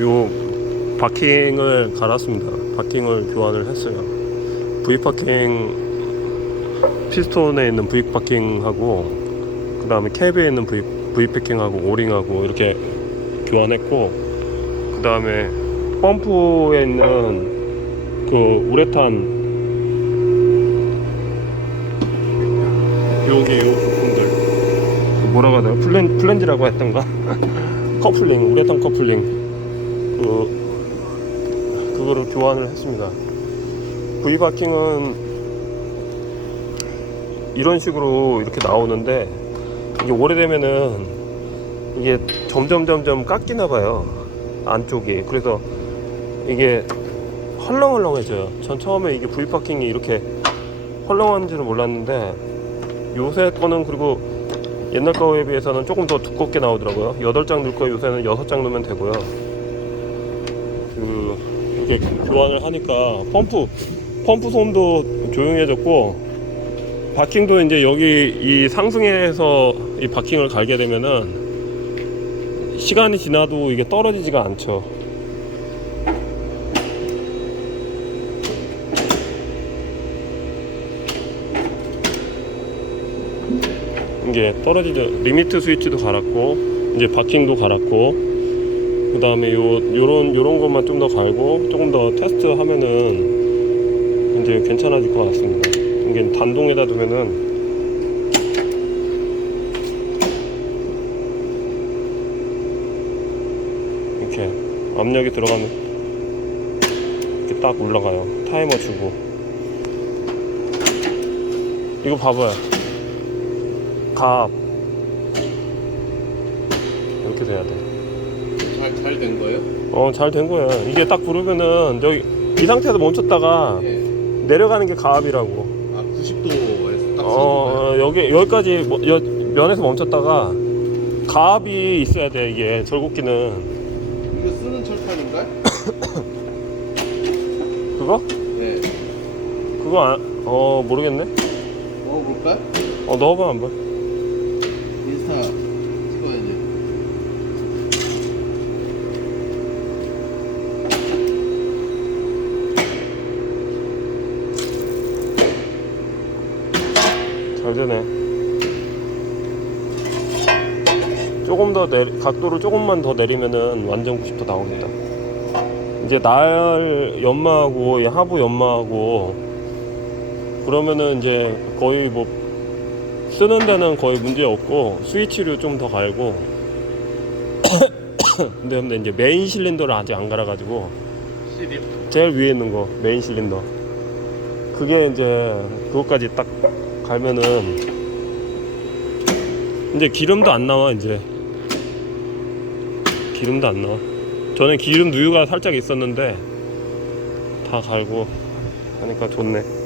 요 바킹을 갈았습니다. 바킹을 교환을 했어요. V 파킹 피스톤에 있는 V 파킹하고 그 다음에 캡에 있는 V V 패킹하고 오링하고 이렇게 교환했고 그 다음에 펌프에 있는 그 우레탄 여기 요 부분들 그 뭐라고 하더라 플랜 플랜지라고 했던가 커플링 우레탄 커플링 그 그거를 교환을 했습니다. V 바킹은 이런 식으로 이렇게 나오는데 이게 오래되면은 이게 점점 점점 깎이나 봐요 안쪽이 그래서 이게 헐렁헐렁해져요. 전 처음에 이게 V 파킹이 이렇게 헐렁한 줄은 몰랐는데 요새 거는 그리고 옛날 거에 비해서는 조금 더 두껍게 나오더라고요. 8장 넣을 거 요새는 6장 넣으면 되고요. 그 이렇게 교환을 하니까 펌프 펌프 솜도 조용해졌고 바킹도 이제 여기 이 상승해서 이 바킹을 갈게 되면은 시간이 지나도 이게 떨어지지가 않죠. 이게 떨어지죠. 리미트 스위치도 갈았고 이제 바킹도 갈았고 그 다음에 요 요런 요런 것만 좀 더 갈고 조금 더 테스트 하면은 이제 괜찮아질 것 같습니다. 이게 단동에다 두면은 이렇게 압력이 들어가면 이렇게 딱 올라가요. 타이머 주고 이거 봐봐요. 갑 이렇게 돼야 돼. 잘잘된 거예요? 어, 잘 된 거야. 이게 딱 부르면은 저기 이 상태에서 멈췄다가 예. 내려가는 게 가압이라고. 아 90도에서 딱 어, 어, 어, 여기 여기까지 뭐- 여- 면에서 멈췄다가 가압이 있어야 돼 이게 절곡기는 이거 쓰는 철판인가? 그거? 네. 그거 안, 어 모르겠네. 먹어볼까? 어 넣어봐 한번. 인스타 찍어야지. 잘 되네. 조금 더 내리, 각도를 조금만 더 내리면은 완전 90도 나오겠다. 이제 날 연마하고 이 하부 연마하고 그러면은 이제 거의 뭐 쓰는 데는 거의 문제 없고 스위치를 좀 더 갈고 근데 근데 이제 메인 실린더를 아직 안 갈아가지고. 제일 위에 있는 거 메인 실린더 그게 이제 그것까지 딱 갈면은 이제 기름도 안 나와 이제. 기름도 안 나와. 전에 기름 누유가 살짝 있었는데 다 갈고 하니까 좋네